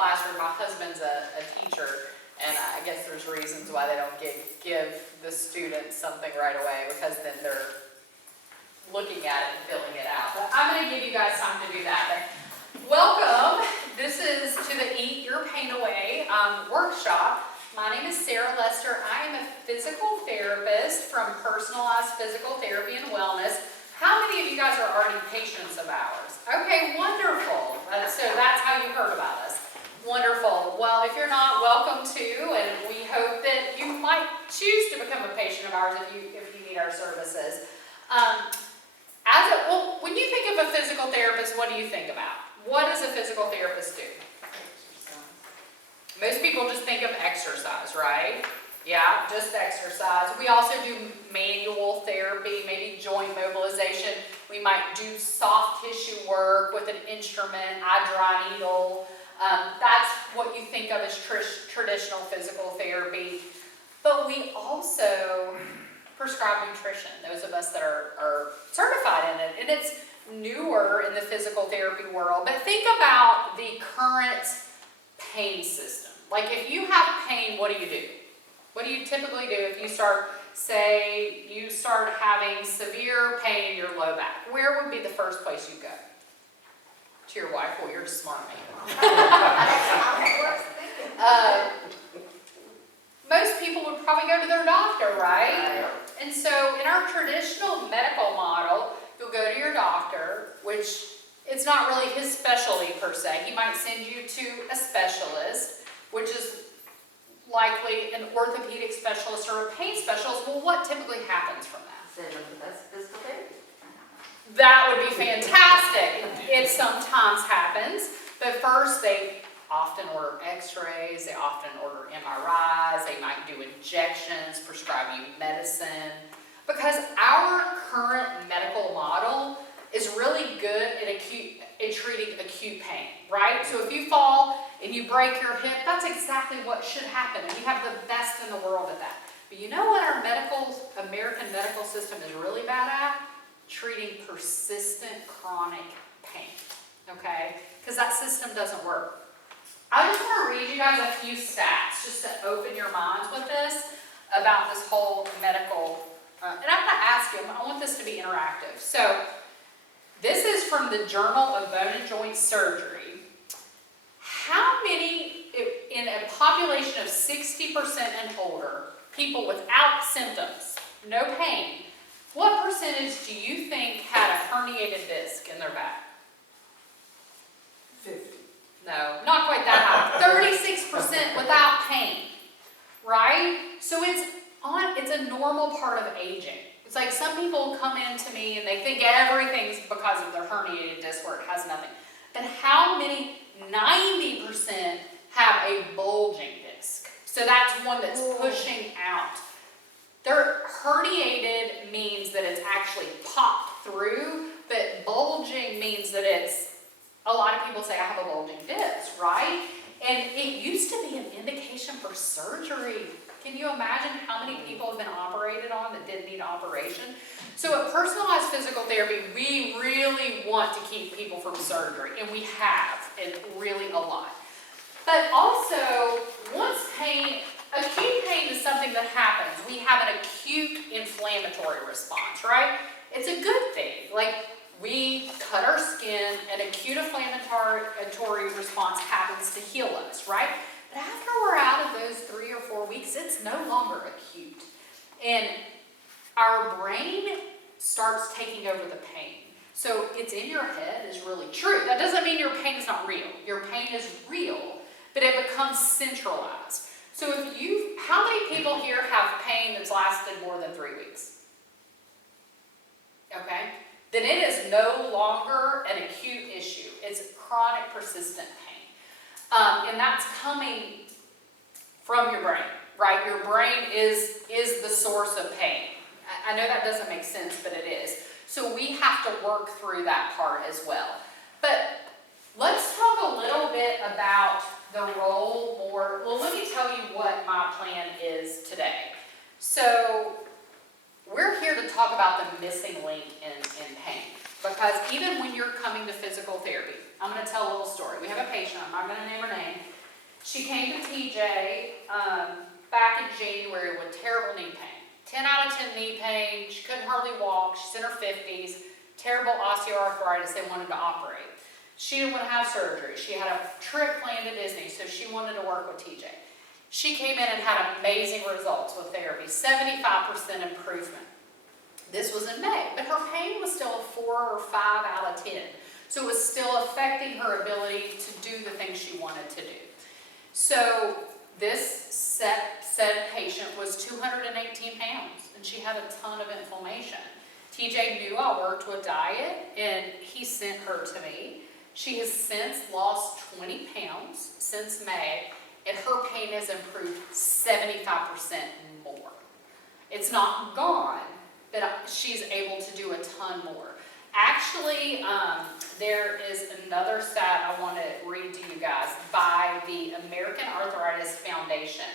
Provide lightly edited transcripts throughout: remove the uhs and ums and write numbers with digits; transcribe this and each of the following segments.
classroom. My husband's a teacher, and I guess there's reasons why they don't give the students something right away, because then they're looking at it and filling it out. But I'm going to give you guys time to do that. But welcome. This is to the Eat Your Pain Away workshop. My name is Sara Lester. I am a physical therapist from Personalized Physical Therapy and Wellness. How many of you guys are already patients of ours? Okay, wonderful. So that's how you heard about us. Wonderful. Well, if you're not, welcome to, and we hope that you might choose to become a patient of ours if you need our services. When you think of a physical therapist, what do you think about? What does a physical therapist do? Most people just think of exercise, right? Yeah, just exercise. We also do manual therapy, maybe joint mobilization. We might do soft tissue work with an instrument, dry needle. That's what you think of as traditional physical therapy. But we also prescribe nutrition, those of us that are certified in it. And it's newer in the physical therapy world. But think about the current pain system. Like if you have pain, what do you do? What do you typically do if you start having severe pain in your low back? Where would be the first place you go? To your wife. Well, you're a smart man. Most people would probably go to their doctor, right? And so in our traditional medical model, you'll go to your doctor, which it's not really his specialty per se. He might send you to a specialist, which is likely an orthopedic specialist or a pain specialist. Well, what typically happens from that? Send them to physical therapy. That would be fantastic. It sometimes happens, but first they often order x-rays, they often order MRIs, they might do injections, prescribe you medicine, because our current medical model is really good at treating acute pain, right? So if you fall and you break your hip, that's exactly what should happen, and we have the best in the world at that. But you know what our American medical system is really bad at? Treating persistent chronic pain, okay? Because that system doesn't work. I just want to read you guys a few stats just to open your minds with this about this whole medical, and I'm going to ask you, I want this to be interactive. So this is from the Journal of Bone and Joint Surgery. How many, in a population of 60% and older, people without symptoms, no pain, what percentage do you think had a herniated disc in their back? 50. No, not quite that high. 36% without pain, right? So it's a normal part of aging. It's like some people come in to me and they think everything's because of their herniated disc where it has nothing. But how many? 90% have a bulging disc. So that's one that's pushing out. They're herniated means that it's actually popped through, but bulging means that a lot of people say I have a bulging disc, right? And it used to be an indication for surgery. Can you imagine how many people have been operated on that didn't need operation? So at Personalized Physical Therapy, we really want to keep people from surgery, and we have, and really a lot. But also, acute pain is something that happens. We have an acute inflammatory response, right? It's a good thing. Like, we cut our skin, an acute inflammatory response happens to heal us, right? But after we're out of those 3 or 4 weeks, it's no longer acute. And our brain starts taking over the pain. So it's in your head is really true. That doesn't mean your pain is not real. Your pain is real, but it becomes centralized. So how many people here have pain that's lasted more than 3 weeks? Okay? Then it is no longer an acute issue. It's chronic, persistent pain. And that's coming from your brain, right? Your brain is the source of pain. I know that doesn't make sense, but it is. So we have to work through that part as well. But let's talk a little bit about the role more. Well, let me tell you what my plan is today. So we're here to talk about the missing link in pain. Because even when you're coming to physical therapy, I'm going to tell a little story. We have a patient, I'm not going to name her name. She came to TJ back in January with terrible knee pain. 10 out of 10 knee pain, she couldn't hardly walk, she's in her 50s, terrible osteoarthritis, they wanted to operate. She didn't want to have surgery. She had a trip planned to Disney, so she wanted to work with TJ. She came in and had amazing results with therapy, 75% improvement. This was in May, but her pain was still a 4 or 5 out of 10. So it was still affecting her ability to do the things she wanted to do. So this said patient was 218 pounds, and she had a ton of inflammation. TJ knew I worked with diet, and he sent her to me. She has since lost 20 pounds since May, and her pain has improved 75% more. It's not gone, but she's able to do a ton more. Actually, there is another stat I want to read to you guys by the American Arthritis Foundation,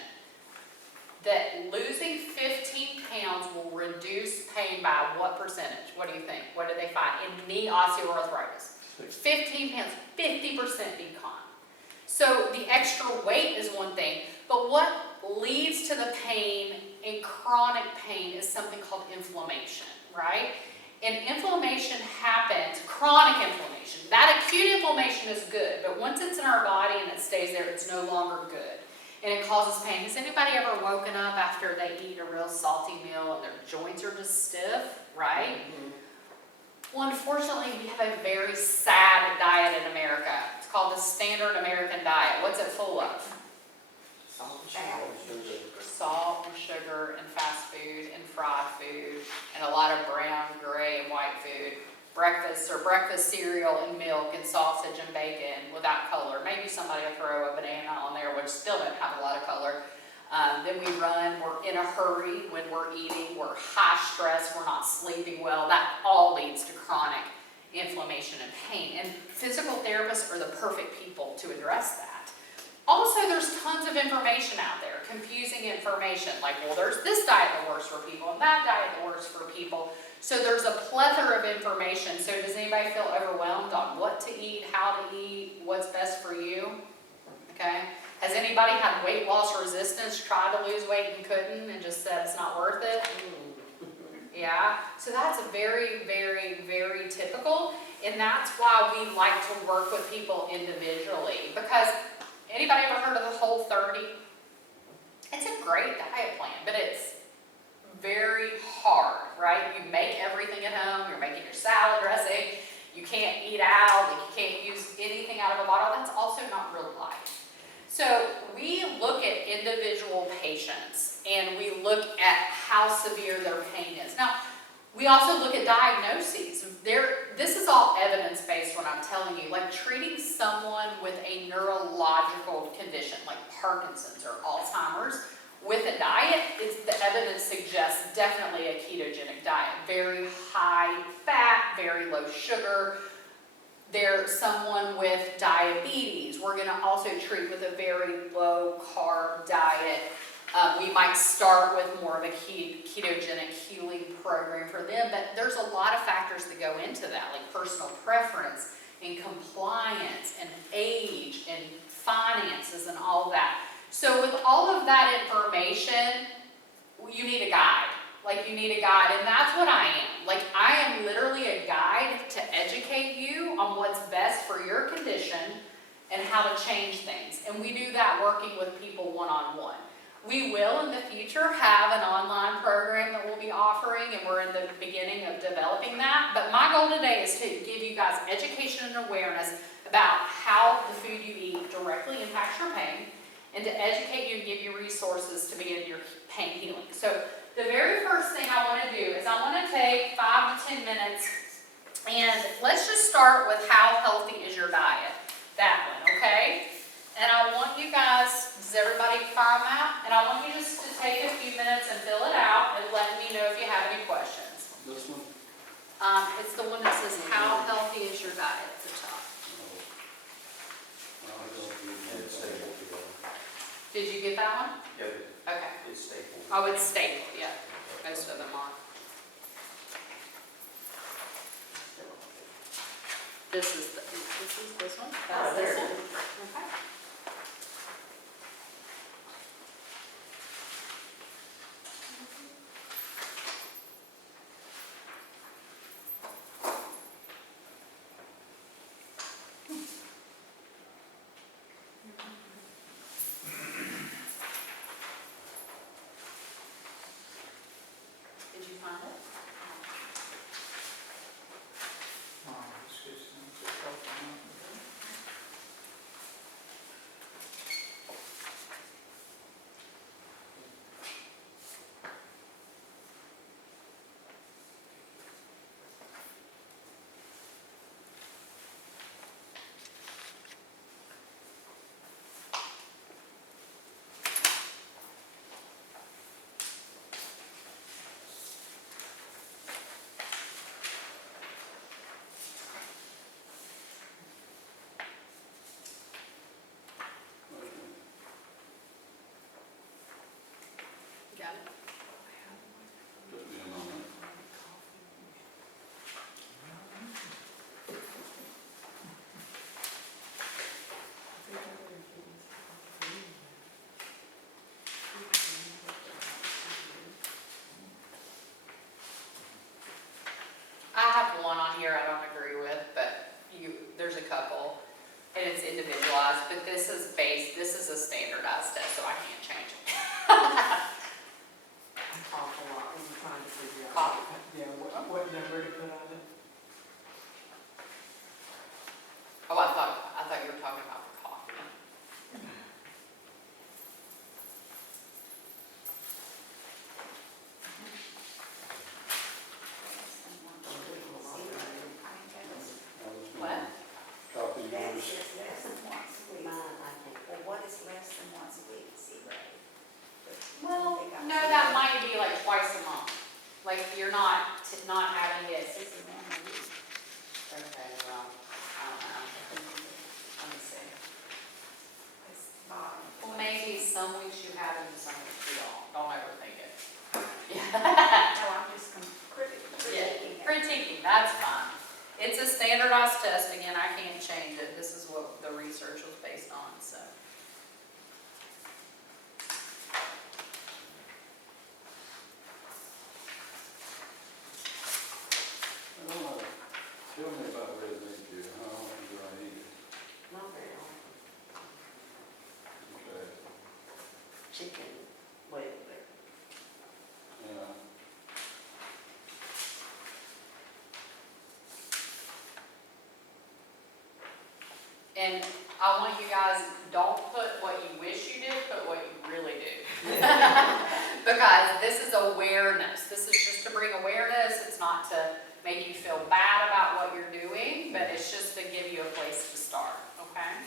that losing 15 pounds will reduce pain by what percentage? What do you think? What did they find in knee osteoarthritis? 15 pounds, 50% decline. So the extra weight is one thing, but what leads to the pain and chronic pain is something called inflammation, right? And inflammation happens, chronic inflammation. That acute inflammation is good, but once it's in our body and it stays there, it's no longer good. And it causes pain. Has anybody ever woken up after they eat a real salty meal and their joints are just stiff, right? Mm-hmm. Well, unfortunately, we have a very sad diet in America. It's called the standard American diet. What's it full of? Salt and sugar and fast food and fried food and a lot of brown, gray, and white food. Breakfast cereal and milk and sausage and bacon without color. Maybe somebody will throw a banana on there, which still don't have a lot of color. Then we run, we're in a hurry when we're eating, we're high stress, we're not sleeping well. That all leads to chronic inflammation and pain. And physical therapists are the perfect people to address that. Also, there's tons of information out there, confusing information, like, well, there's this diet that works for people and that diet that works for people. So there's a plethora of information. So does anybody feel overwhelmed on what to eat, how to eat, what's best for you? Okay. Has anybody had weight loss resistance, tried to lose weight and couldn't, and just said it's not worth it? Yeah. So that's very, very, very typical. And that's why we like to work with people individually. Because anybody ever heard of the Whole30? It's a great diet plan, but it's very hard, right? You make everything at home, you're making your salad dressing, you can't eat out, like you can't use anything out of a bottle. That's also not real life. So we look at individual patients and we look at how severe their pain is. Now, we also look at diagnoses. This is all evidence-based when I'm telling you, like treating someone with a neurological condition like Parkinson's or Alzheimer's with a diet, the evidence suggests definitely a ketogenic diet. Very high fat, very low sugar. There's someone with diabetes. We're going to also treat with a very low carb diet. We might start with more of a ketogenic healing program for them, but there's a lot of factors that go into that, like personal preference and compliance and age and finances and all that. So with all of that information, you need a guide. Like you need a guide, and that's what I am. Like I am literally a guide to educate you on what's best for your condition and how to change things. And we do that working with people one-on-one. We will in the future have an online program that we'll be offering, and we're in the beginning of developing that. But my goal today is to give you guys education and awareness about how the food you eat directly impacts your pain, and to educate you and give you resources to be in your pain healing. So the very first thing I want to do is I want to take 5 to 10 minutes, and let's just start with how healthy is your diet. That one, okay? And I want you guys, does everybody find that? And I want you just to take a few minutes and fill it out and let me know if you have any questions. This one? It's the one that says, how healthy is your diet at the top? It's staple together. Did you get that one? Yeah, Okay. it's staple. Oh, it's staple, yeah. Most of them are. This is this one? Oh, That's there this it one? is. Okay. Did you find it? Got it? Took me a moment. I have one on here I don't agree with, but there's a couple, and it's individualized, but this is a standardized test, so I can't change it. I cough a lot when I'm trying to figure out. Cough? Yeah, what number to put on it. Oh, I thought you were talking about the coffee. What? Copy That's yours. just less than once a week. Mine, I think. Well, what is less than once a week? Zero. Well, no, that might be like twice a month. Like you're not having it. This is one a week. Okay, well, I don't know. Let me see. It's bottom. Well, maybe some weeks you have it and some weeks you don't. Don't overthink it. Yeah. No, I'm just critiquing it. Critiquing, that's fine. It's a standardized test. Again, I can't change it. This is what the research was based on, so. I don't know. Tell me about red meat here. How often do I eat it? Not very often. Okay. Chicken, well, Yeah. And I want you guys, don't put what you wish you did, put what you really do. Because this is awareness. This is just to bring awareness. It's not to make you feel bad about what you're doing, but it's just to give you a place to start, okay?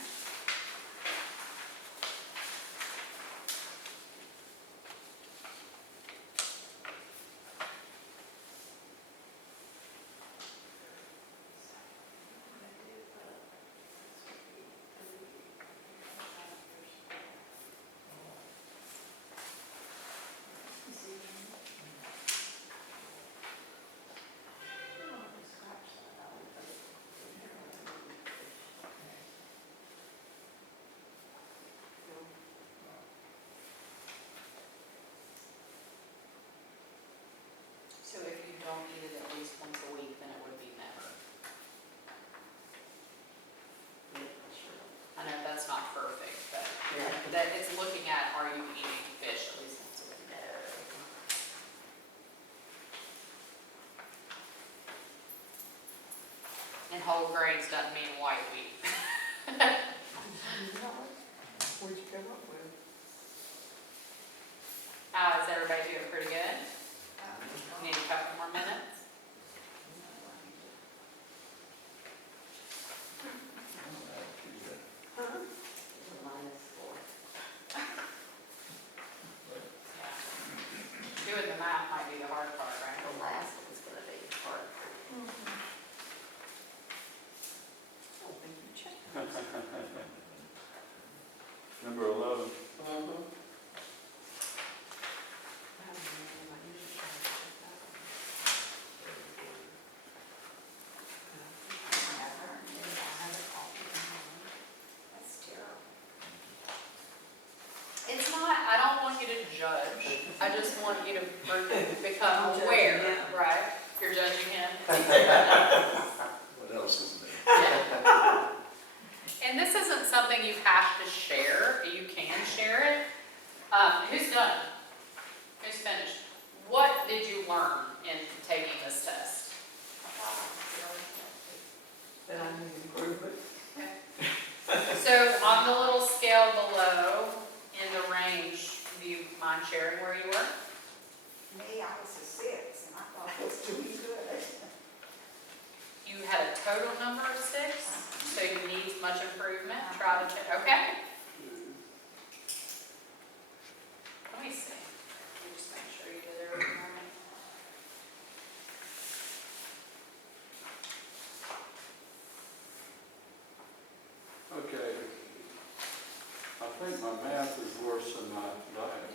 So if you don't eat it at least once a week, then it would be never. I know that's not perfect, but that it's looking at, are you eating fish at least once a week? And whole grains doesn't mean white wheat. What'd you come up with? Is everybody doing pretty good? Need a couple more minutes? -4. Yeah. Doing the math might be the hard part, right? The last one's gonna be hard. Oh, thank you, check. Number 11. Mm-hmm. judge. I just want you to become aware, right? You're judging him. What else is there? Yeah. And this isn't something you have to share. You can share it. Who's done? Who's finished? What did you learn in taking this test? That I need improvement. So on the little scale below, in the range, do you mind sharing where you were? Me, I was a 6, and I thought I was doing good. You had a total number of 6, so you need much improvement. Try to check. Okay. Let me see. Let me just make sure you did everything right. Okay. I think my math is worse than my diet.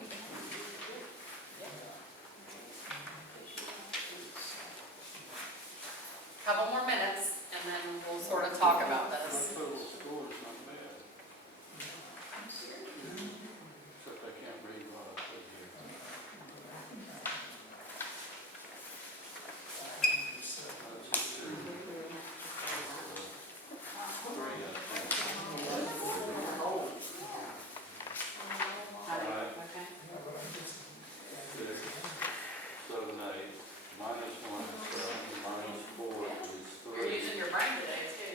Couple more minutes, and then we'll sort of talk about My this. total score is not bad. Except I can't read what I put here. That's a 2. 3, I think. Okay. 6, 7, 8, minus 1 is 7, minus 4 is You're 3. using your brain today, too.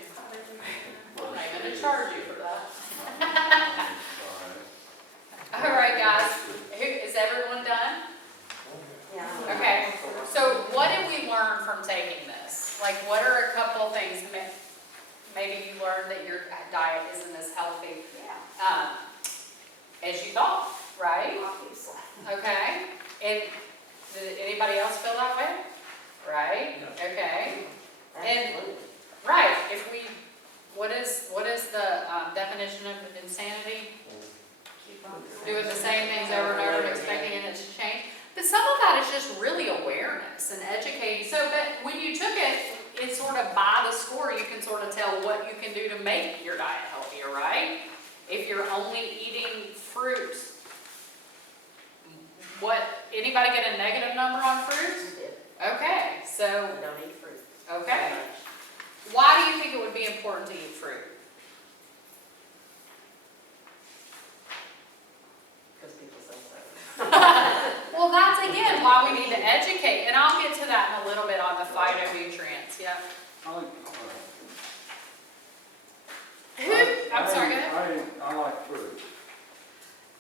plus I'm going 3 to is charge you for that. 5. All right, guys. Is everyone done? Yeah. Okay. So what did we learn from taking this? Like, what are a couple of things? Maybe you learned that your diet isn't as healthy Yeah, as you thought, right? obviously. Okay. And did anybody else feel that way? Right? Okay. And- Absolutely. Right. If we, what is the definition of insanity? Keep on Doing the same things over and over and expecting it to change. But some of that is just really awareness and educating. So, but when you took it, it's sort of by the score, you can sort of tell what you can do to make your diet healthier, right? If you're only eating fruit, anybody get a negative number on fruit? Okay, so, We don't eat fruit. okay. Why do you think it would be important to eat fruit? Because people say so. Well, that's again why we need to educate, and I'll get to that in a little bit on the phytonutrients, yeah. I'm sorry, go ahead. I like fruit.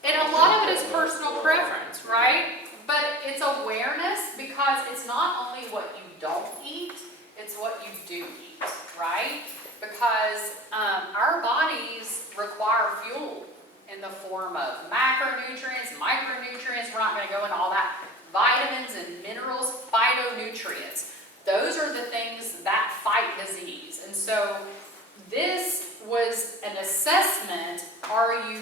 And a lot of it is personal preference, right? But it's awareness, because it's not only what you don't eat, it's what you do eat, right? Because our bodies require fuel in the form of macronutrients, micronutrients. We're not going to go into all that. Vitamins and minerals, phytonutrients. Those are the things that fight disease. And so this was an assessment. Are you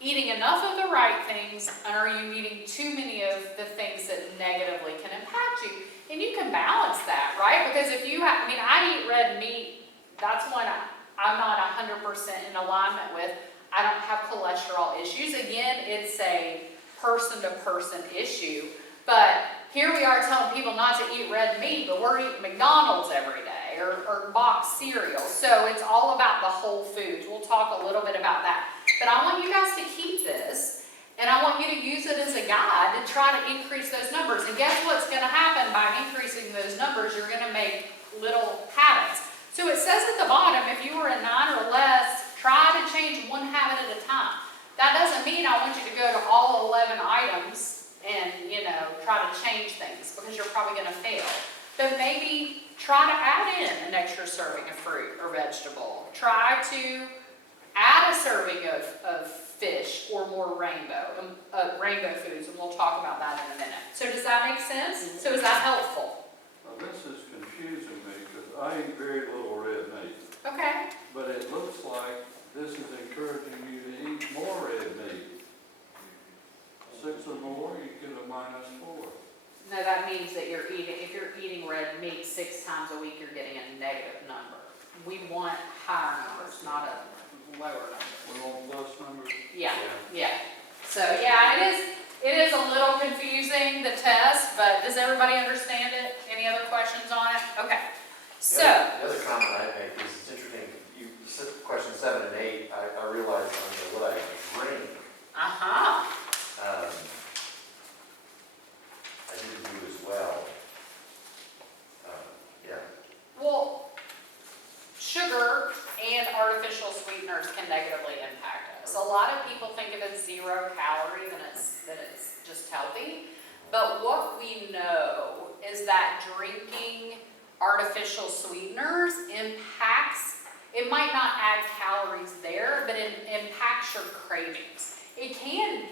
eating enough of the right things, and are you eating too many of the things that negatively can impact you? And you can balance that, right? Because if you have, I eat red meat. That's one I'm not 100% in alignment with. I don't have cholesterol issues. Again, it's a person-to-person issue. But here we are telling people not to eat red meat, but we're eating McDonald's every day or boxed cereal. So it's all about the whole foods. We'll talk a little bit about that. But I want you guys to keep this, and I want you to use it as a guide to try to increase those numbers. And guess what's going to happen by increasing those numbers? You're going to make little habits. So it says at the bottom, if you were a 9 or less, try to change one habit at a time. That doesn't mean I want you to go to all 11 items and, try to change things, because you're probably going to fail. But maybe try to add in an extra serving of fruit or vegetable. Try to add a serving of fish or more rainbow foods, and we'll talk about that in a minute. So does that make sense? So is that helpful? Now, this is confusing me because I eat very little red meat. Okay. But it looks like this is encouraging you to eat more red meat. 6 or more, you get a -4. No, that means that if you're eating red meat 6 times a week, you're getting a negative number. We want higher numbers, not a lower number. We want plus numbers. Yeah. So yeah, it is. It is a little confusing, the test, but does everybody understand it? Any other questions on it? Okay. So, The other comment I'd make is, it's interesting, you said question 7 and 8, I realized on the leg, drink. I didn't do as well. Yeah. well, sugar and artificial sweeteners can negatively impact us. A lot of people think of it as 0 calorie, that it's just healthy. But what we know is that drinking artificial sweeteners impacts, it might not add calories there, but it impacts your cravings. It can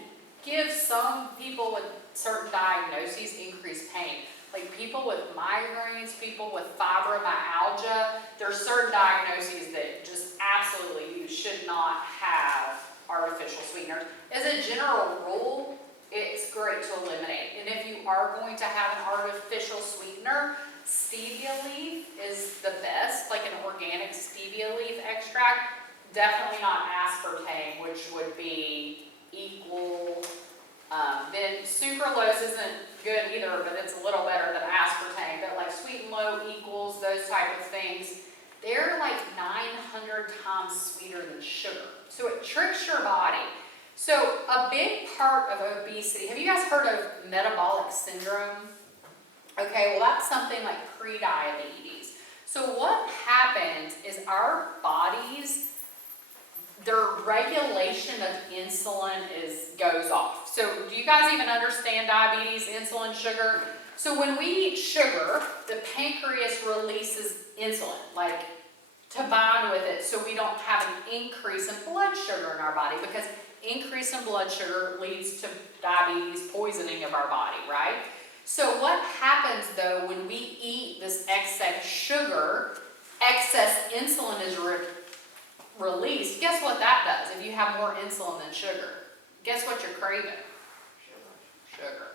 give some people with certain diagnoses increased pain. Like people with migraines, people with fibromyalgia, there's certain diagnoses that just absolutely you should not have artificial sweeteners. As a general rule, it's great to eliminate. And if you are going to have an artificial sweetener, stevia leaf is the best, like an organic stevia leaf extract. Definitely not aspartame, which would be equal. Then sucralose isn't good either, but it's a little better than aspartame. But like sweet and low equals, those type of things, they're like 900 times sweeter than sugar. So it tricks your body. So a big part of obesity, have you guys heard of metabolic syndrome? Okay, well that's something like pre-diabetes. So what happens is our bodies, their regulation of insulin goes off. So do you guys even understand diabetes, insulin, sugar? So when we eat sugar, the pancreas releases insulin, like to bind with it so we don't have an increase in blood sugar in our body, because increase in blood sugar leads to diabetes, poisoning of our body, right? So what happens though when we eat this excess sugar, excess insulin is released. Guess what that does if you have more insulin than sugar? Guess what you're craving? Sugar.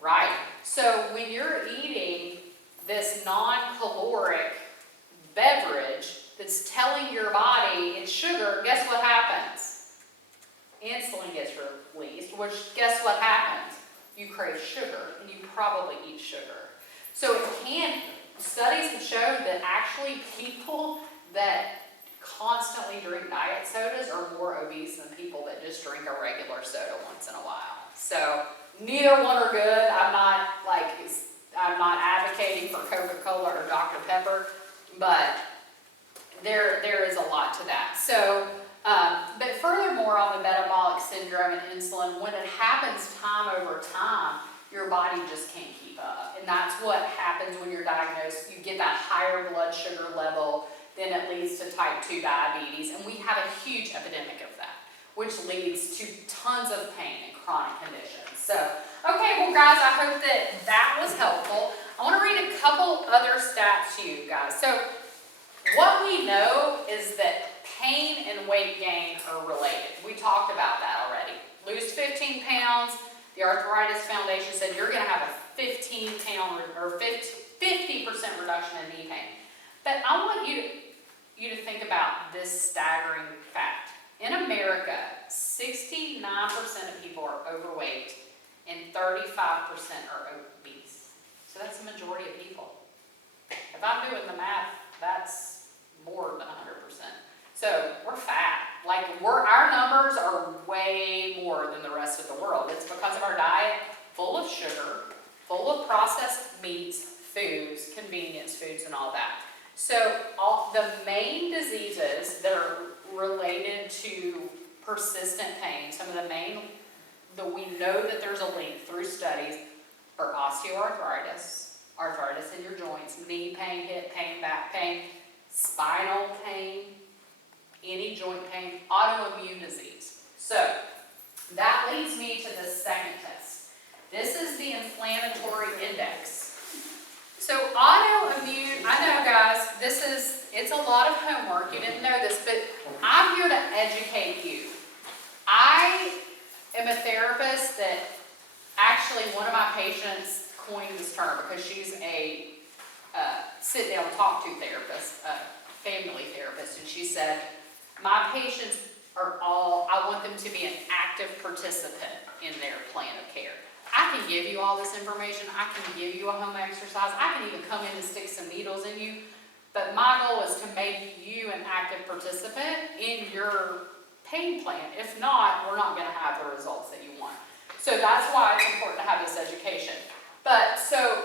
Right. So when you're eating this non-caloric beverage that's telling your body it's sugar, guess what happens? Insulin gets released, which guess what happens? You crave sugar, and you probably eat sugar. So studies have shown that actually people that constantly drink diet sodas are more obese than people that just drink a regular soda once in a while. So neither one are good. I'm not advocating for Coca-Cola or Dr. Pepper, but there is a lot to that. So, but furthermore on the metabolic syndrome and insulin, when it happens time over time, your body just can't keep up. And that's what happens when you're diagnosed. You get that higher blood sugar level, then it leads to type 2 diabetes. And we have a huge epidemic of that, which leads to tons of pain and chronic conditions. So, okay, well guys, I hope that was helpful. I want to read a couple other stats to you guys. So, what we know is that pain and weight gain are related. We talked about that already. Lose 15 pounds. The Arthritis Foundation said you're going to have a 15-pound or 50% reduction in knee pain. But I want you to think about this staggering fact. In America, 69% of people are overweight and 35% are obese. So that's the majority of people. If I'm doing the math, that's more than 100%. So we're fat. Like our numbers are way more than the rest of the world. It's because of our diet full of sugar, full of processed meats, foods, convenience foods, and all that. So the main diseases that are related to persistent pain, some of the main that we know that there's a link through studies are osteoarthritis, arthritis in your joints, knee pain, hip pain, back pain, spinal pain, any joint pain, autoimmune disease. So that leads me to the second test. This is the inflammatory index. So autoimmune, I know guys, it's a lot of homework, you didn't know this, but I'm here to educate you. I am a therapist that actually one of my patients coined this term because she's a sit-down talk-to therapist, a family therapist, and she said, my patients I want them to be an active participant in their plan of care. I can give you all this information, I can give you a home exercise, I can even come in and stick some needles in you, but my goal is to make you an active participant in your pain plan. If not, we're not gonna have the results that you want. So that's why it's important to have this education. But so,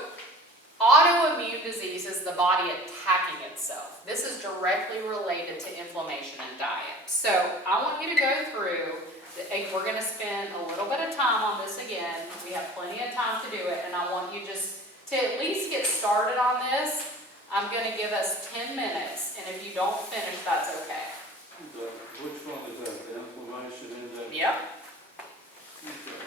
autoimmune disease is the body attacking itself. This is directly related to inflammation and diet. So I want you to go through, we're going to spend a little bit of time on this again. We have plenty of time to do it, and I want you just to at least get started on this. I'm going to give us 10 minutes, and if you don't finish, that's okay. Which one is that, the inflammation index? Yep. Okay.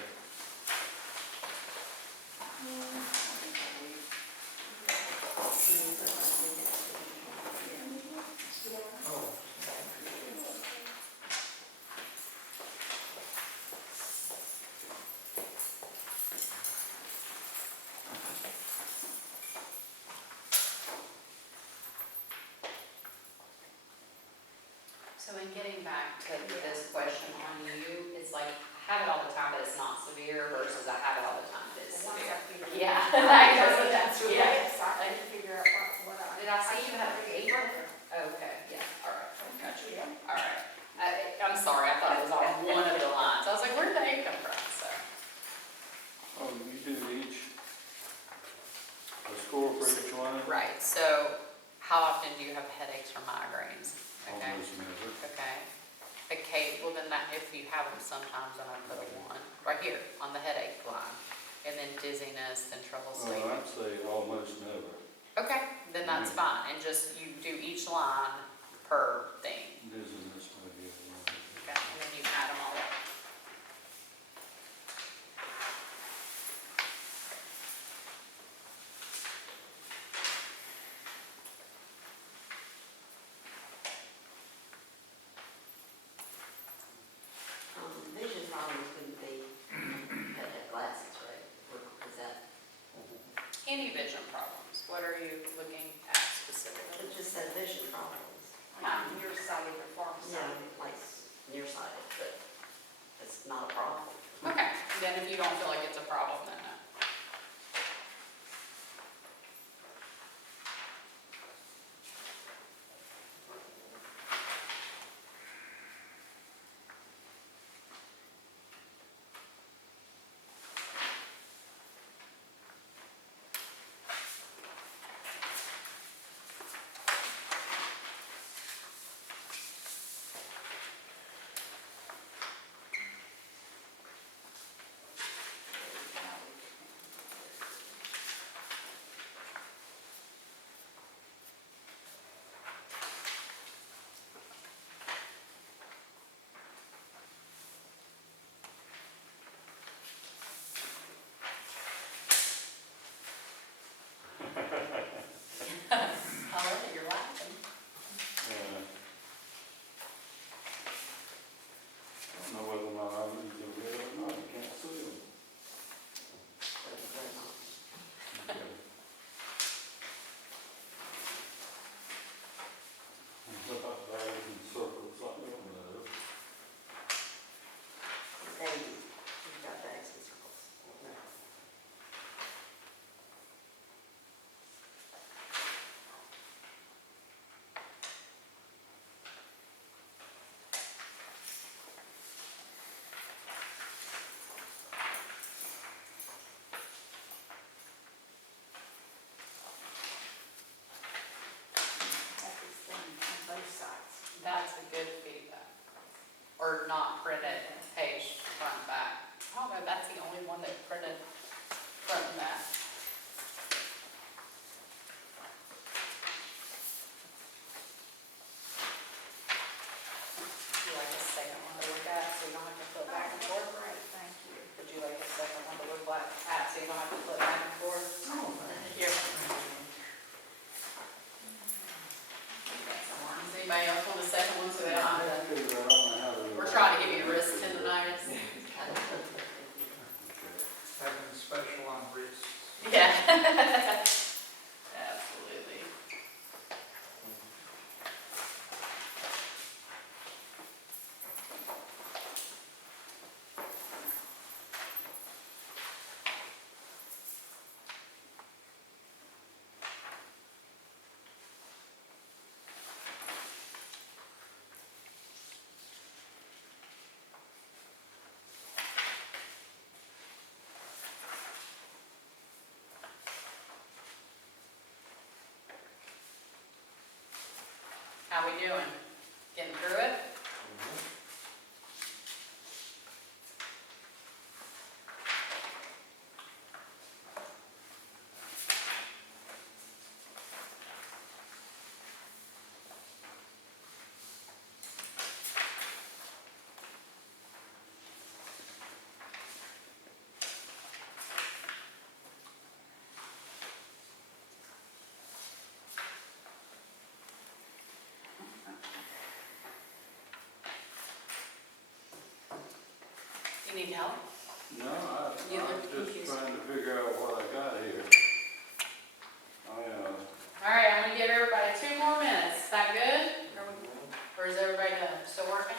So in getting back to this question on you, it's like, I have it all the time, but it's not severe, versus I have it all the time, but it's severe. Yeah. That's your Yeah. website, I can figure out what I. Did I see you have a paper? Okay, yeah, all right, gotcha. Yeah. All right. I'm sorry, I thought it was on one of the lines. I was like, where did that come from? So, Oh, you do each, a score for each one? right, so how often do you have headaches or migraines? Okay, Almost never. okay. Okay, well then that, if you have them sometimes, then I put a 1 right here on the headache line. And then dizziness, then trouble sleeping. I'd say almost never. Okay, then that's fine. And just, you do each line per thing. Dizziness maybe. Okay, and then you add them all up. Vision problems wouldn't be, had that glasses, right? Or is that, Any vision problems? What are you looking at specifically? it just said vision problems. Nearsighted or farsighted. Yeah, like nearsighted, but it's not a problem. Okay, then if you don't feel like it's a problem, then no. I love it, you're laughing. Yeah. I don't know whether or not I'm using red or not, I can't see them. They're not. Okay. Bags and circles, I don't know. And you've got bags and circles. Have this thing on both sides. That's a good feedback. Or not printed page front and back. I don't know, that's the only one that printed front and back. Would you like a second one to look at so you don't have to flip back and forth? Great, thank you. Would you like a second one to look at so you don't have to flip back and forth? Here. Does anybody else want a second one so they don't have to? I don't know how to. We're trying to give you wrist tendonitis. Having special on wrists. Yeah. Absolutely. doing? Getting through it? You need help? No, I'm You look just confused. trying to figure out what I got here. All right, I'm gonna give everybody 2 more minutes. Is that good? Or is everybody done? Still working?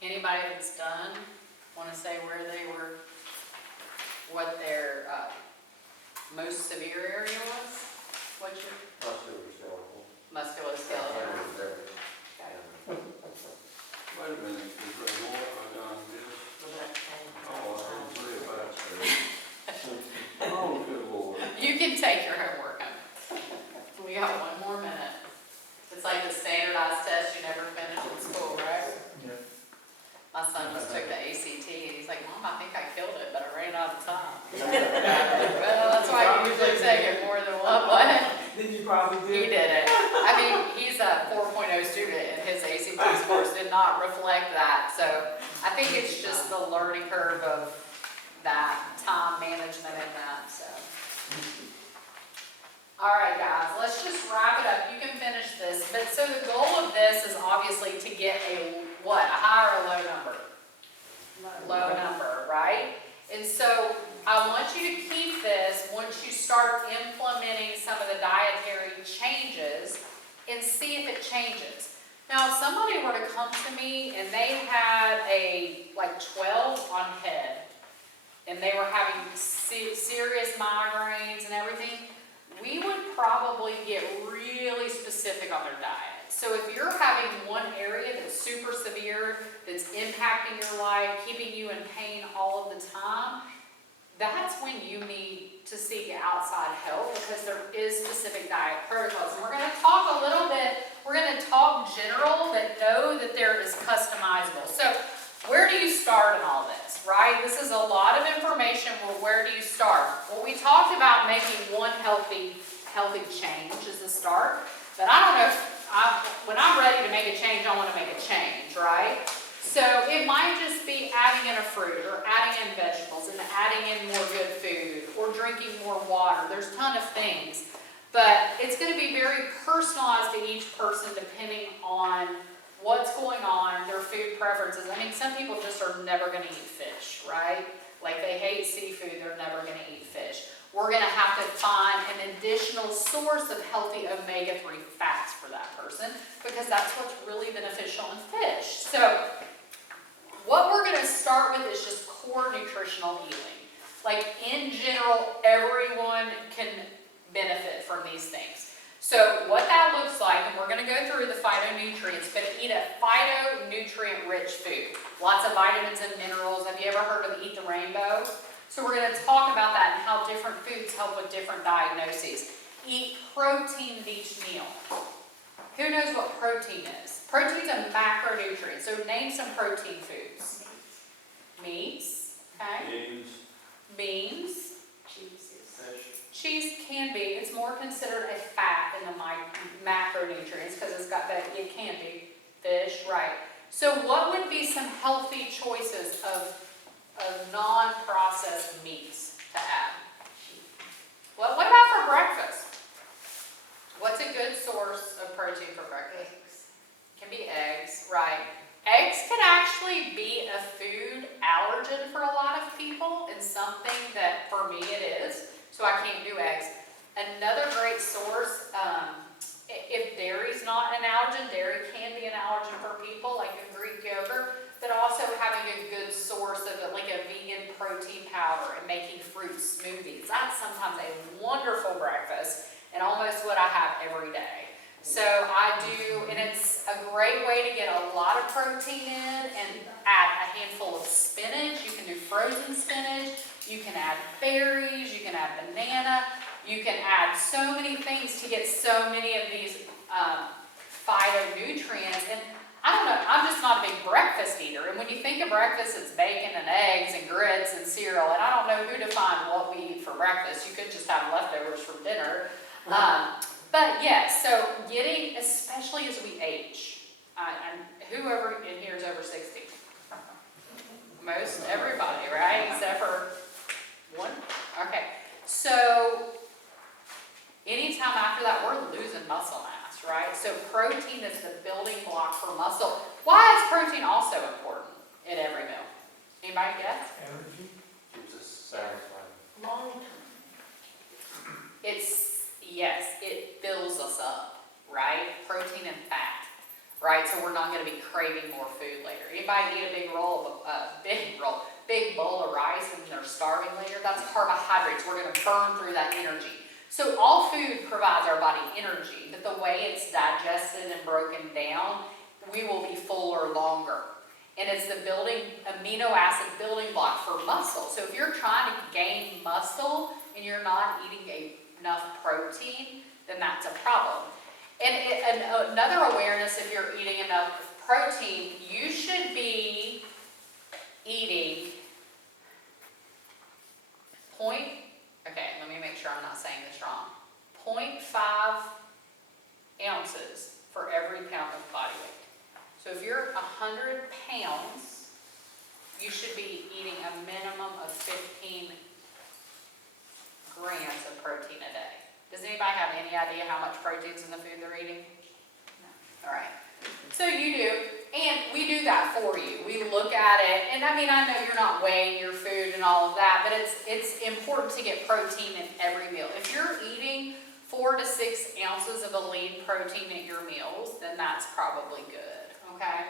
Anybody that's done, want to say where they were, what their most severe area was? What's your musculoskeletal? Okay. Wait a minute, is there more I done this? But that came from Oh, I didn't see it back there. Oh, good Lord. You can take your homework home. We got 1 more minute. It's like the standardized test you never finish in school, right? Yeah. My son just took the ACT and he's like, Mom, I think I killed it, but I ran out of time. Well, that's why you usually take it more than one way. Then you probably He did it. I mean, he's a 4.0 student and his ACT scores did not reflect that. So I think it's just the learning curve of that time management in that, so. All right, guys, let's just wrap it up. You can finish this. But so the goal of this is obviously to get a what? A high or a low number? Low number, right? And so I want you to keep this once you start implementing some of the dietary changes and see if it changes. Now, if somebody were to come to me and they had like 12 on head and they were having serious migraines and everything, we would probably get really specific on their diet. So if you're having one area that's super severe, that's impacting your life, keeping you in pain all of the time, that's when you need to seek outside help because there is specific diet protocols. And we're going to talk a little bit, we're going to talk general, but know that there is customizable. So where do you start in all this, right? This is a lot of information. Well, where do you start? Well, we talked about making one healthy change as a start, but I don't know if when I'm ready to make a change, I want to make a change, right? So it might just be adding in a fruit or adding in vegetables and adding in more good food or drinking more water. There's a ton of things, but it's going to be very personalized to each person depending on what's going on, their food preferences. I mean, some people just are never going to eat fish, right? Like they hate seafood, they're never going to eat fish. We're going to have to find an additional source of healthy omega-3 fats for that person because that's what's really beneficial in fish. So what we're going to start with is just core nutritional healing. Like in general, everyone can benefit from these things. So what that looks like, and we're going to go through the phytonutrients, but eat a phytonutrient-rich food. Lots of vitamins and minerals. Have you ever heard of Eat the Rainbow? So we're going to talk about that and how different foods help with different diagnoses. Eat protein with each meal. Who knows what protein is? Protein's a macronutrient. So name some protein foods. Meats. Okay. Beans. Cheese can be. It's more considered a fat in the macronutrients because it's got that. It can be fish, right? So what would be some healthy choices of non-processed meats to add? Well, what about for breakfast? What's a good source of protein for breakfast? Can be eggs, right? Eggs can actually be a food allergen for a lot of people and something that for me it is. So I can't do eggs. Another great source, if dairy's not an allergen, dairy can be an allergen for people, like a Greek yogurt, but also having a good source of like a vegan protein powder and making fruit smoothies. That's sometimes a wonderful breakfast and almost what I have every day. So I do, and it's a great way to get a lot of protein in and add a handful of spinach. You can do frozen spinach, you can add berries, you can add banana, you can add so many things to get so many of these phytonutrients. And I don't know, I'm just not a big breakfast eater. And when you think of breakfast, it's bacon and eggs and grits and cereal. And I don't know who defined what we eat for breakfast. You could just have leftovers from dinner. But yes, so getting, especially as we age, and whoever in here is over 60. Most everybody, right? Except for one? Okay. So anytime after that, we're losing muscle mass, right? So protein is the building block for muscle. Why is protein also important in every meal? Anybody guess? Energy? Keeps us satisfied. Long term. Yes, it fills us up, right? Protein and fat, right? So we're not going to be craving more food later. Anybody eat a big bowl of rice when they're starving later? That's carbohydrates. We're going to burn through that energy. So all food provides our body energy, but the way it's digested and broken down, we will be fuller longer. And it's the amino acid building block for muscle. So if you're trying to gain muscle and you're not eating enough protein, then that's a problem. And another awareness, if you're eating enough protein, you should be eating let me make sure I'm not saying this wrong, 0.5 ounces for every pound of body weight. So if you're 100 pounds, you should be eating a minimum of 15 grams of protein a day. Does anybody have any idea how much protein's in the food they're eating? No. All right. So you do, and we do that for you. We look at it, and I mean, I know you're not weighing your food and all of that, but it's important to get protein in every meal. If you're eating 4 to 6 ounces of a lean protein at your meals, then that's probably good, okay?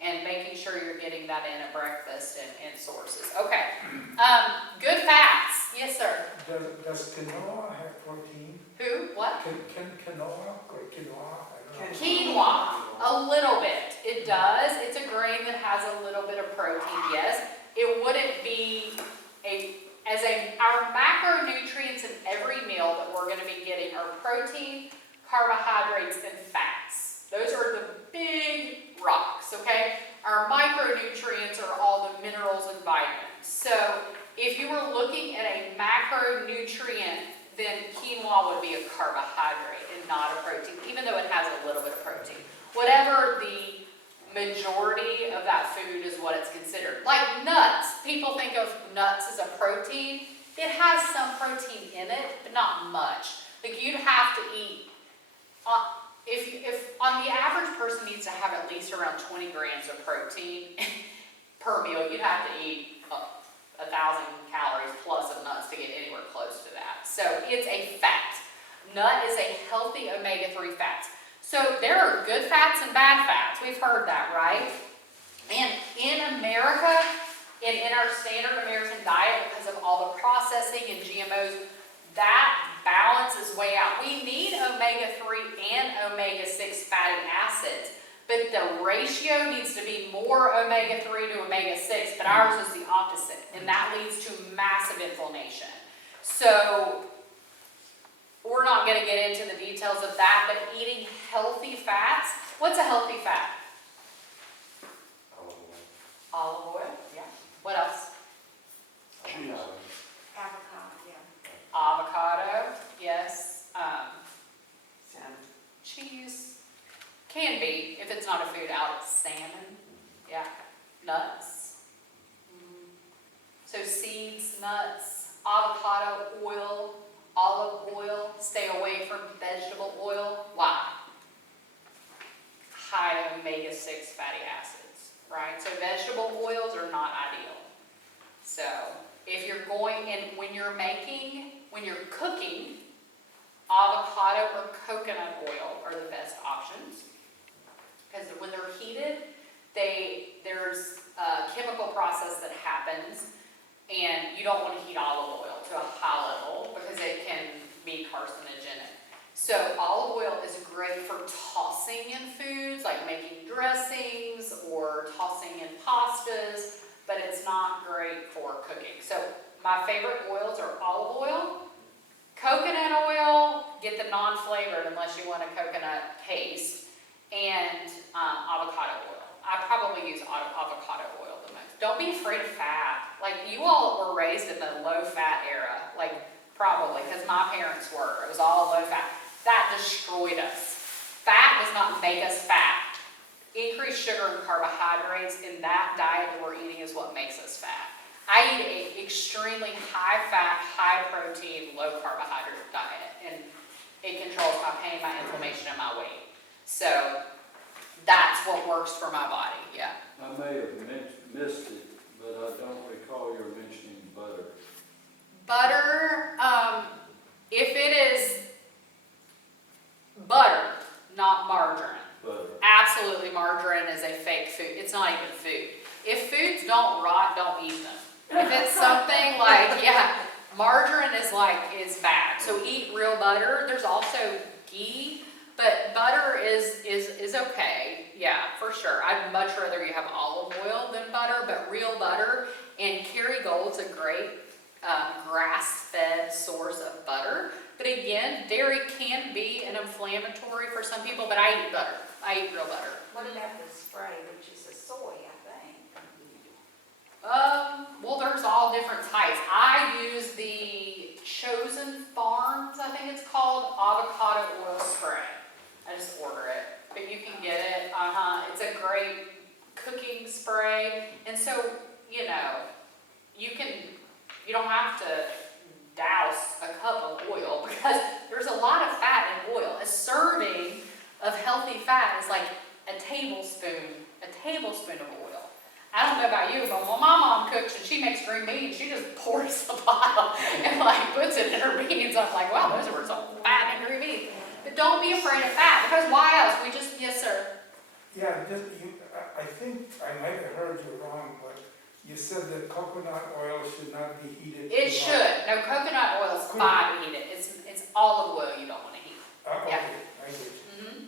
And making sure you're getting that in at breakfast and sources. Okay, good fats. Yes, sir. Does quinoa have protein? Who? What? Quinoa or quinoa? I don't know. Quinoa, a little bit. It does. It's a grain that has a little bit of protein, yes. It wouldn't be our macronutrients in every meal that we're going to be getting are protein, carbohydrates, and fats. Those are the big rocks, okay? Our micronutrients are all the minerals and vitamins. So if you were looking at a macronutrient, then quinoa would be a carbohydrate and not a protein, even though it has a little bit of protein. Whatever the majority of that food is what it's considered. Like nuts, people think of nuts as a protein. It has some protein in it, but not much. Like you'd have to eat, if on the average person needs to have at least around 20 grams of protein per meal, you'd have to eat 1,000 calories plus of nuts to get anywhere close to that. So it's a fat. Nut is a healthy omega-3 fat. So there are good fats and bad fats. We've heard that, right? And in America, in our standard American diet, because of all the processing and GMOs, that balance is way out. We need omega-3 and omega-6 fatty acids, but the ratio needs to be more omega-3 to omega-6, but ours is the opposite, and that leads to massive inflammation. So we're not going to get into the details of that, but eating healthy fats. What's a healthy fat? Olive oil, yeah. What else? Cheese. Avocado, yeah. Avocado, yes. Salmon. Cheese can be, if it's not a food out, it's salmon, yeah. Nuts. So seeds, nuts, avocado oil, olive oil. Stay away from vegetable oil. Why? High omega-6 fatty acids, right? So vegetable oils are not ideal. So if you're going, and when you're cooking, avocado or coconut oil are the best options. Because when they're heated, there's a chemical process that happens, and you don't want to heat olive oil to a high level because it can be carcinogenic. So olive oil is great for tossing in foods, like making dressings or tossing in pastas, but it's not great for cooking. So my favorite oils are olive oil, coconut oil, get the non-flavored unless you want a coconut taste, and avocado oil. I probably use avocado oil the most. Don't be afraid of fat. Like, you all were raised in the low-fat era, like, probably, because my parents were. It was all low-fat. That destroyed us. Fat does not make us fat. Increased sugar and carbohydrates in that diet that we're eating is what makes us fat. I eat an extremely high-fat, high-protein, low-carbohydrate diet, and it controls my pain, my inflammation, and my weight. So that's what works for my body, yeah. I may have missed it, but I don't recall your mentioning butter. Butter, if it is butter, not margarine. Butter. Absolutely, margarine is a fake food. It's not even food. If foods don't rot, don't eat them. If it's something like, yeah, margarine is bad. So eat real butter. There's also ghee, but butter is okay. Yeah, for sure. I'd much rather you have olive oil than butter, but real butter. And Kerrygold's a great grass-fed source of butter. But again, dairy can be an inflammatory for some people, but I eat butter. I eat real butter. What about the spray, which is a soy, I think? Well, there's all different types. I use the Chosen Farms, I think it's called, avocado oil spray. I just order it, but you can get it. It's a great cooking spray, and so you don't have to douse a cup of oil because there's a lot of fat in oil. A serving of healthy fat is like a tablespoon of oil. I don't know about you, but when my mom cooks and she makes green beans, she just pours the bottle and like puts it in her beans. I'm like, wow, those were some fat in green beans. But don't be afraid of fat, because why else? Yes, sir. Yeah, I think I might have heard you wrong, but you said that coconut oil should not be heated. It should. No, coconut oil is fine to heat it. It's olive oil you don't want to heat. Okay, Yeah. I get you. Mm-hmm.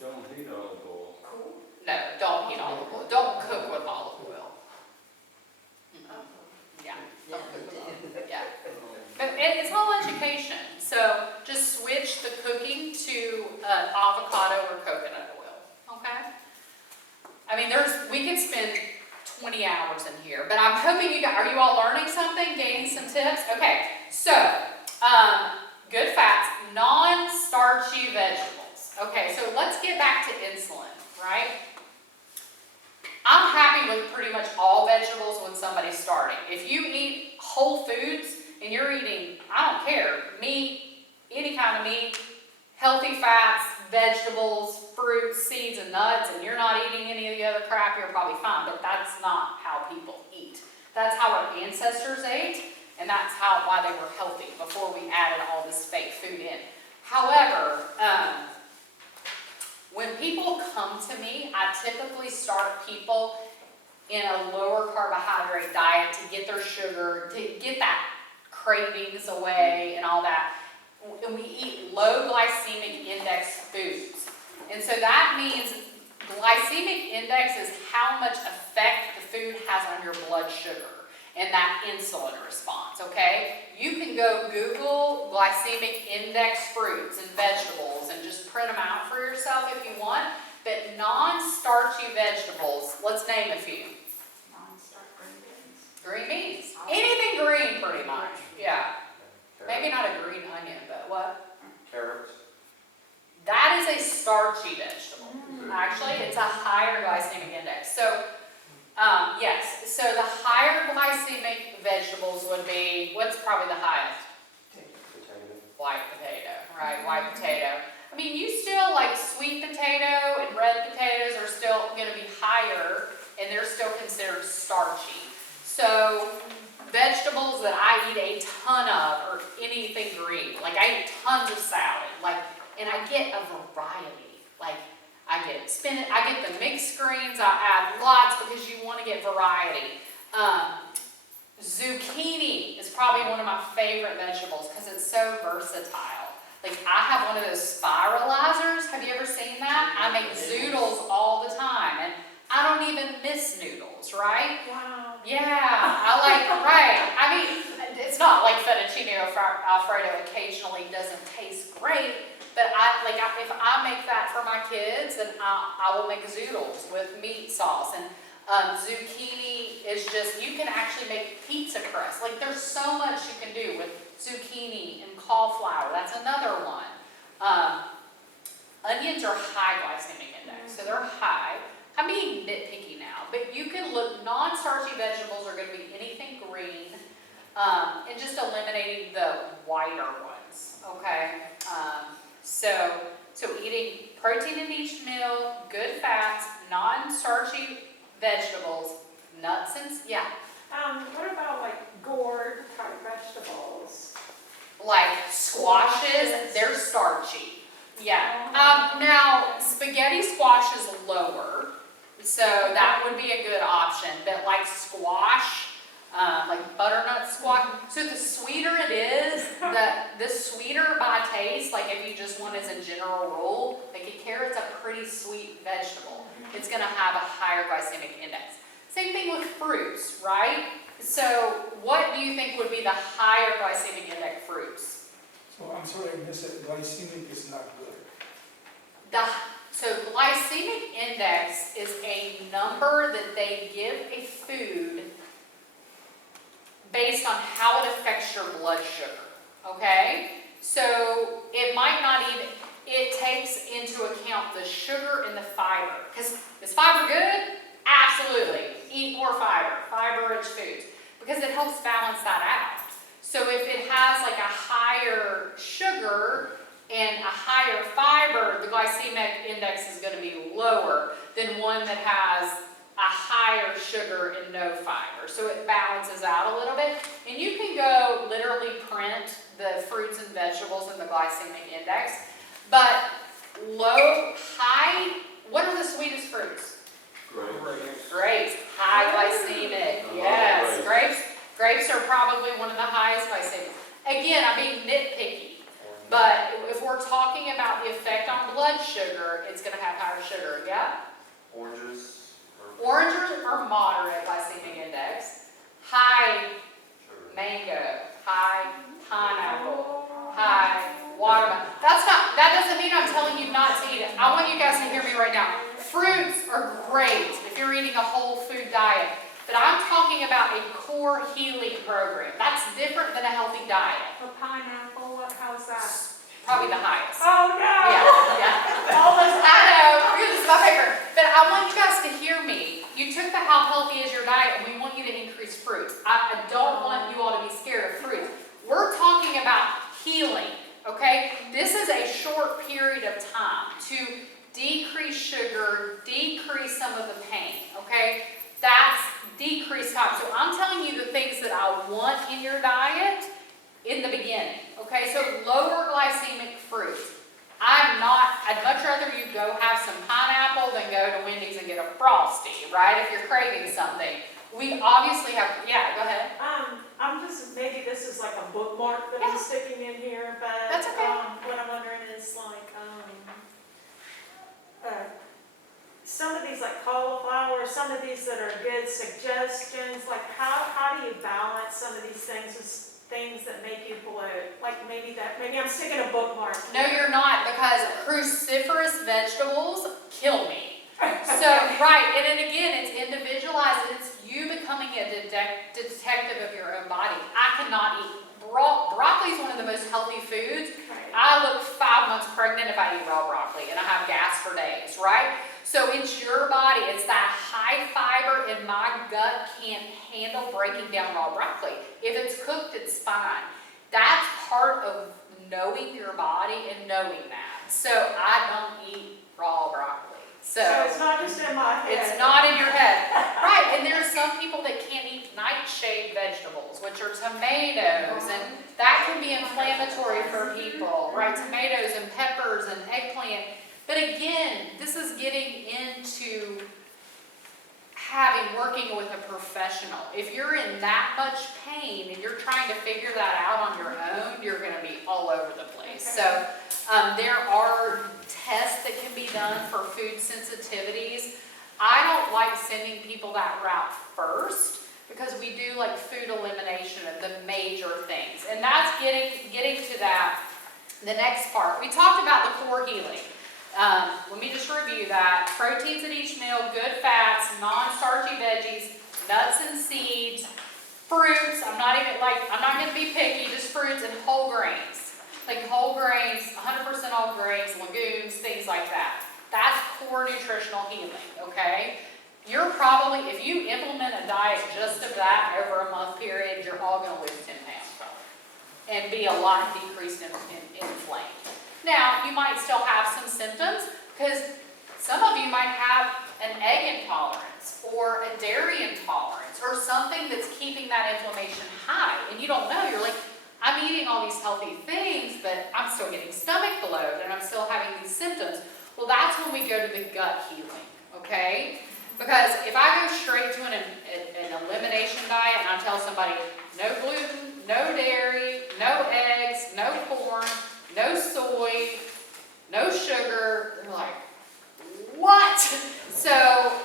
Don't heat olive oil. Cool. No, don't heat olive oil. Don't cook with olive oil. Yeah. Yeah, Don't cook they with do. olive oil. Yeah. But it's all education. So just switch the cooking to avocado or coconut oil. Okay? I mean, we could spend 20 hours in here, but I'm hoping are you all learning something, gaining some tips? Okay, so, good fats, non-starchy vegetables. Okay, so let's get back to insulin, right? I'm happy with pretty much all vegetables when somebody's starting. If you eat whole foods and you're eating, I don't care, meat, any kind of meat, healthy fats, vegetables, fruits, seeds, and nuts, and you're not eating any of the other crap, you're probably fine. But that's not how people eat. That's how our ancestors ate, and that's why they were healthy before we added all this fake food in. However, when people come to me, I typically start people in a lower carbohydrate diet to get their sugar, to get that cravings away and all that. And we eat low glycemic index foods. And so that means glycemic index is how much effect the food has on your blood sugar and that insulin response, okay? You can go Google glycemic index fruits and vegetables and just print them out for yourself if you want. But non-starchy vegetables, let's name a few. Non-starch green beans. Green beans. Anything green, pretty much, yeah. Maybe not a green onion, but what? Carrots. That is a starchy vegetable. Actually, it's a higher glycemic index. So, yes, so the higher glycemic vegetables would be, what's probably the highest? Potato. White potato, right? White potato. I mean, you still like sweet potato and red potatoes are still going to be higher, and they're still considered starchy. So, vegetables that I eat a ton of are anything green. Like I eat tons of salad, and I get a variety. Like I get spinach, I get the mixed greens, I add lots because you want to get variety. Zucchini is probably one of my favorite vegetables because it's so versatile. Like, I have one of those spiralizers. Have you ever seen that? I make zoodles all the time, and I don't even miss noodles, right? Wow. Yeah, I like, right. I mean, it's not like fettuccine Alfredo occasionally doesn't taste great, but if I make that for my kids, then I will make zoodles with meat sauce. And zucchini is just, you can actually make pizza crust. Like, there's so much you can do with zucchini and cauliflower. That's another one. Onions are high glycemic index, so they're high. I'm being nitpicky now, but you can look, non-starchy vegetables are going to be anything green, and just eliminating the whiter ones, okay? So eating protein in each meal, good fats, non-starchy vegetables, nuts and, yeah, What about like gourd type vegetables? like squashes, they're starchy. Yeah. Now, spaghetti squash is lower, so that would be a good option. But like squash, like butternut squash, so the sweeter it is, the sweeter by taste, like if you just want as a general rule, like a carrot's a pretty sweet vegetable. It's gonna have a higher glycemic index. Same thing with fruits, right? So what do you think would be the higher glycemic index fruits? So I'm sorry, I missed it, glycemic is not good. So glycemic index is a number that they give a food based on how it affects your blood sugar, okay? So it might not even, it takes into account the sugar and the fiber. Because is fiber good? Absolutely. Eat more fiber, fiber-rich foods, because it helps balance that out. So if it has like a higher sugar and a higher fiber, the glycemic index is going to be lower than one that has a higher sugar and no fiber. So it balances out a little bit. And you can go literally print the fruits and vegetables in the glycemic index. But high, what are the sweetest fruits? Grapes. High glycemic. Yes, grapes are probably one of the highest glycemic. Again, I'm being nitpicky. But if we're talking about the effect on blood sugar, it's going to have higher sugar. Yeah? Oranges Are moderate glycemic index. High mango, high pineapple, high watermelon. That doesn't mean I'm telling you not to eat it. I want you guys to hear me right now. Fruits are great if you're eating a whole food diet. But I'm talking about a core healing program. That's different than a healthy diet. For pineapple, how's that? Probably the highest. Oh, no! Yeah. Almost. I know, this is my favorite. But I want you guys to hear me. You took the how healthy is your diet, and we want you to increase fruits. I don't want you all to be scared of fruits. We're talking about healing, okay? This is a short period of time to decrease sugar, decrease some of the pain, okay? That's decreased time. So I'm telling you the things that I want in your diet in the beginning, okay? So lower glycemic fruits. I'd much rather you go have some pineapple than go to Wendy's and get a Frosty, right? If you're craving something. We obviously have, yeah, go ahead. Maybe this is like a bookmark that I'm sticking in here, but. That's okay. What I'm wondering is like, some of these like cauliflower, some of these that are good suggestions, like how do you balance some of these things with things that make you bloat? Like maybe I'm sticking a bookmark. No, you're not, because cruciferous vegetables kill me. So, right, and then again, it's individualized, and it's you becoming a detective of your own body. I cannot eat broccoli is one of the most healthy foods. Right. I look 5 months pregnant if I eat raw broccoli, and I have gas for days, right? So it's your body. It's that high fiber, and my gut can't handle breaking down raw broccoli. If it's cooked, it's fine. That's part of knowing your body and knowing that. So I don't eat raw broccoli. So it's not just in my head. It's not in your head. Right, and there's some people that can't eat nightshade vegetables, which are tomatoes, and that can be inflammatory for people, right? Tomatoes and peppers and eggplant. But again, this is getting into working with a professional. If you're in that much pain and you're trying to figure that out on your own, you're gonna be all over the place. So there are tests that can be done for food sensitivities. I don't like sending people that route first because we do like food elimination of the major things. And that's getting to that, the next part. We talked about the core healing. Let me just review that. Proteins in each meal, good fats, non-starchy veggies, nuts and seeds, fruits. I'm not going to be picky, just fruits and whole grains. Like whole grains, 100% whole grains, legumes, things like that. That's core nutritional healing, okay? You're probably, if you implement a diet just of that over a month period, you're all going to lose 10 pounds and be a lot decreased in inflamed. Now, you might still have some symptoms because some of you might have an egg intolerance or a dairy intolerance or something that's keeping that inflammation high. And you don't know, you're like, I'm eating all these healthy things, but I'm still getting stomach bloat and I'm still having these symptoms. Well, that's when we go to the gut healing, okay? Because if I go straight to an elimination diet and I tell somebody, no gluten, no dairy, no eggs, no corn, no soy, no sugar, they're like, what? So,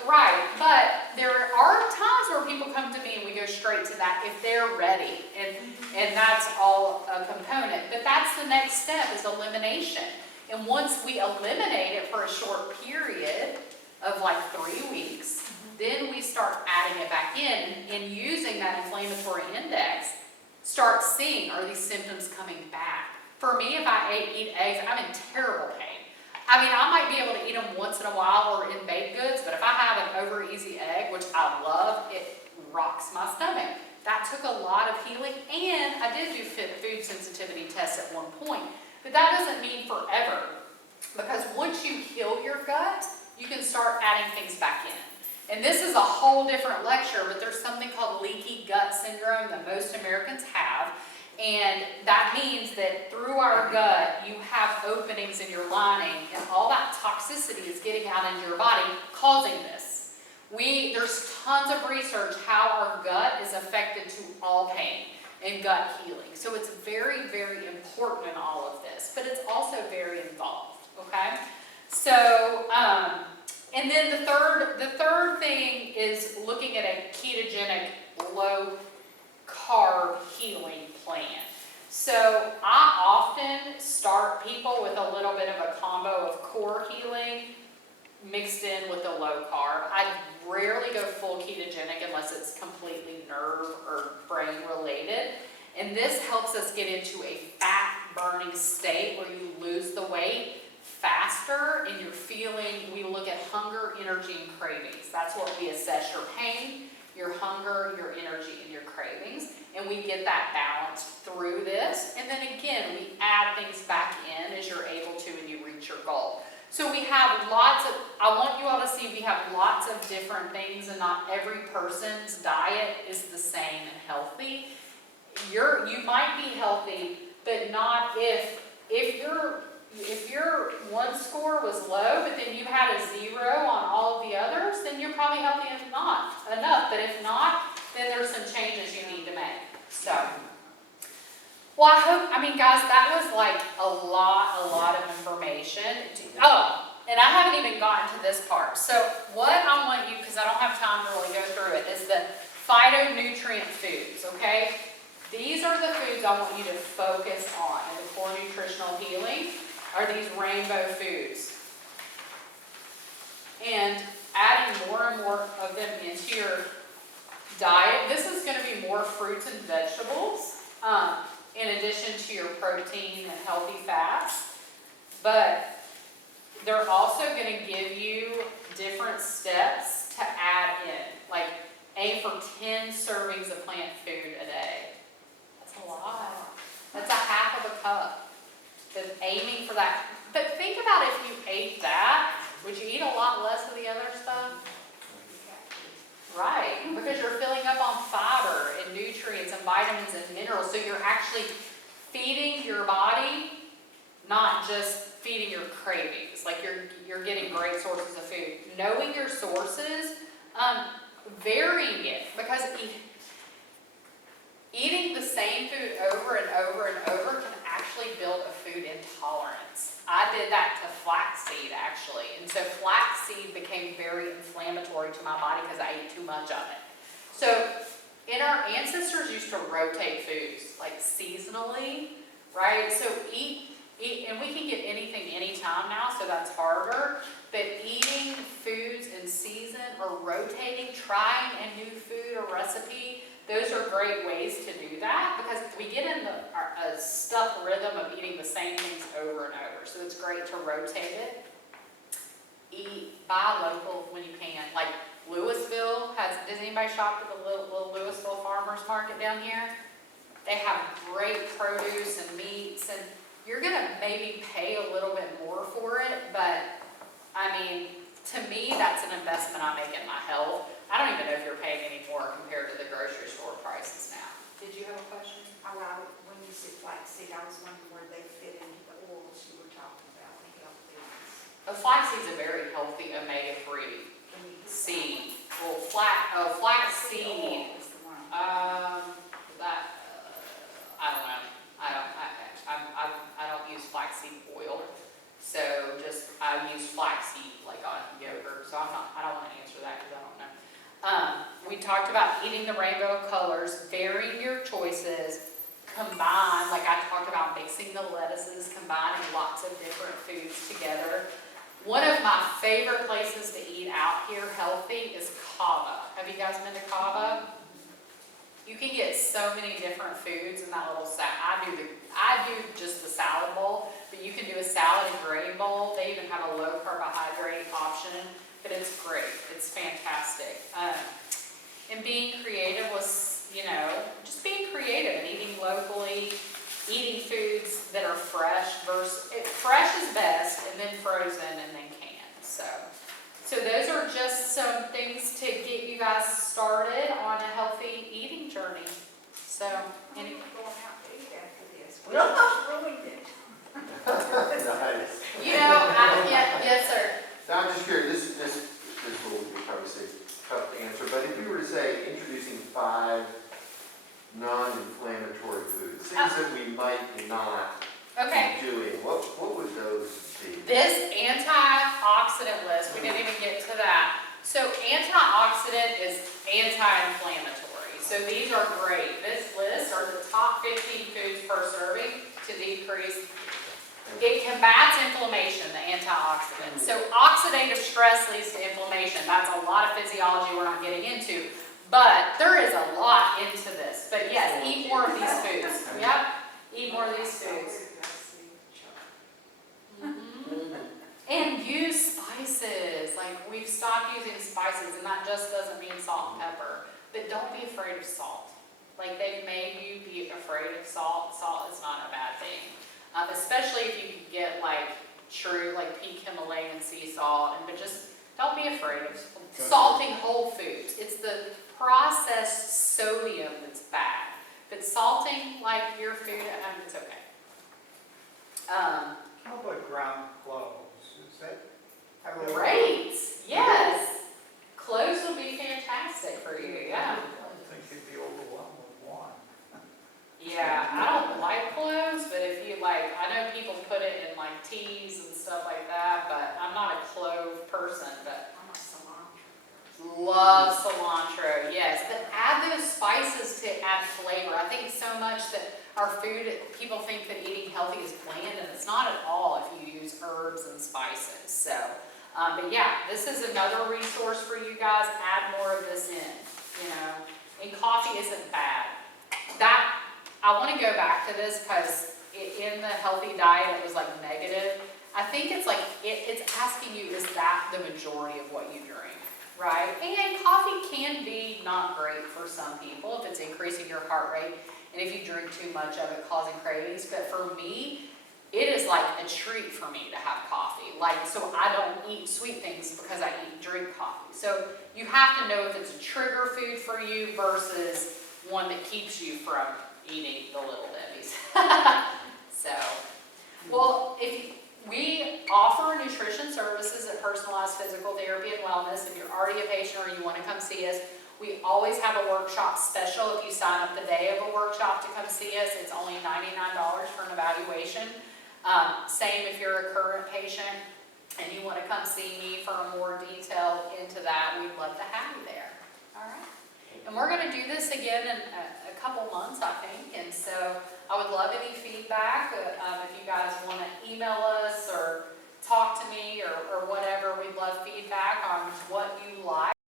right, but there are times where people come to me and we go straight to that if they're ready, and that's all a component. But that's the next step is elimination. And once we eliminate it for a short period of like 3 weeks, then we start adding it back in and using that inflammatory index, start seeing, are these symptoms coming back? For me, if I eat eggs, I'm in terrible pain. I mean, I might be able to eat them once in a while or in baked goods, but if I have an over easy egg, which I love, it rocks my stomach. That took a lot of healing, and I did do food sensitivity tests at one point, but that doesn't mean forever, because once you heal your gut, you can start adding things back in. And this is a whole different lecture, but there's something called leaky gut syndrome that most Americans have. And that means that through our gut, you have openings in your lining, and all that toxicity is getting out into your body, causing this. There's tons of research how our gut is affected to all pain and gut healing. So it's very, very important in all of this, but it's also very involved, okay? So, and then the third thing is looking at a ketogenic low carb healing plan. So I often start people with a little bit of a combo of core healing mixed in with a low carb. I rarely go full ketogenic unless it's completely nerve or brain related. And this helps us get into a fat burning state where you lose the weight faster and you're feeling, we look at hunger, energy, and cravings. That's what we assess: your pain, your hunger, your energy, and your cravings. And we get that balance through this. And then again, we add things back in as you're able to and you reach your goal. So we have lots of, I want you all to see we have lots of different things, and not every person's diet is the same and healthy. You might be healthy, but not if your one score was low, but then you had a 0 on all of the others, then you're probably healthy enough. But if not, then there's some changes you need to make. So, well, guys, that was like a lot of information. Oh, and I haven't even gotten to this part. So what I want you, because I don't have time to really go through it, is the phytonutrient foods, okay? These are the foods I want you to focus on in the core nutritional healing, are these rainbow foods. And adding more and more of them into your diet. This is going to be more fruits and vegetables, in addition to your protein and healthy fats. But they're also going to give you different steps to add in. Like, aim for 10 servings of plant food a day. That's a lot. That's a half of a cup. But aiming for that. But think about if you ate that, would you eat a lot less of the other stuff? Right, because you're filling up on fiber and nutrients and vitamins and minerals. So you're actually feeding your body, not just feeding your cravings. Like you're getting great sources of food. Knowing your sources, varying it, because eating the same food over and over and over can actually build a food intolerance. I did that to flaxseed actually, and so flaxseed became very inflammatory to my body because I ate too much of it. So, our ancestors used to rotate foods, like seasonally, right? So eat, and we can get anything anytime now, so that's harder. But eating foods in season or rotating, trying a new food or recipe, those are great ways to do that because we get in a stuck rhythm of eating the same things over and over. So it's great to rotate it. Buy local when you can. Like Louisville does anybody shop at the little Louisville Farmers Market down here? They have great produce and meats, and you're gonna maybe pay a little bit more for it, but I mean, to me, that's an investment I make in my health. I don't even know if you're paying any more compared to the grocery store prices now. Did you have a question? When you said flaxseed, I was wondering where they fit into the oils you were talking about, the health foods. Flaxseed's a very healthy omega-3 seed. Well, flaxseed, Is the one. I don't know. I don't use flaxseed oil, so I use flaxseed like on yogurt. So I don't want to answer that because I don't know. We talked about eating the rainbow of colors, varying your choices, combine, like I talked about mixing the lettuces, combining lots of different foods together. One of my favorite places to eat out here healthy is Cava. Have you guys been to Cava? You can get so many different foods in that little salad. I do just the salad bowl, but you can do a salad and grain bowl. They even have a low carbohydrate option, but it's great. It's fantastic. And being creative was, just being creative and eating locally, eating foods that are fresh fresh is best, and then frozen, and then canned. So those are just some things to get you guys started on a healthy eating journey. So, We're going out to eat after this. We almost ruined it. Nice. yes, sir. Now, I'm just curious, this will probably say tough to answer, but if you were to say introducing 5 non-inflammatory foods, things that we might not Okay. be doing, what would those be? This antioxidant list, we didn't even get to that. So antioxidant is anti-inflammatory. So these are great. This list are the top 15 foods per serving to decrease. It combats inflammation, the antioxidant. So oxidative stress leads to inflammation. That's a lot of physiology we're not getting into. But there is a lot into this. But yes, eat more of these foods. Yep, eat more of these foods. And use spices. Like, we've stopped using spices, and that just doesn't mean salt and pepper. But don't be afraid of salt. Like, they've made you be afraid of salt. Salt is not a bad thing. Especially if you can get, true, pink Himalayan sea salt. But just don't be afraid of salting whole foods. It's the processed sodium that's bad. But salting, your food at home, it's okay. How about ground cloves? Is that? Great, yes. Cloves would be fantastic for you, yeah. I don't think you'd be overwhelmed with one. Yeah, I don't like cloves, but if you I know people put it in teas and stuff like that, but I'm not a clove person, but I'm a cilantro. love cilantro, yes. But add those spices to add flavor. I think so much that our food, people think that eating healthy is bland, and it's not at all if you use herbs and spices. So, but yeah, this is another resource for you guys. Add more of this in, And coffee isn't bad. I want to go back to this because in the healthy diet it was negative. I think it's it's asking you, is that the majority of what you drink, right? And coffee can be not great for some people if it's increasing your heart rate and if you drink too much of it causing cravings. But for me, it is a treat for me to have coffee. So I don't eat sweet things because I drink coffee. So you have to know if it's a trigger food for you versus one that keeps you from eating the Little Debbie's. Well, we offer nutrition services at Personalized Physical Therapy and Wellness. If you're already a patient or you want to come see us, We always have a workshop special. If you sign up the day of a workshop to come see us, it's only $99 for an evaluation. Same if you're a current patient and you want to come see me for a more detailed into that, we'd love to have you there. All right. And we're going to do this again in a couple months, I think. And so I would love any feedback. If you guys want to email us or talk to me or whatever, we'd love feedback on what you like.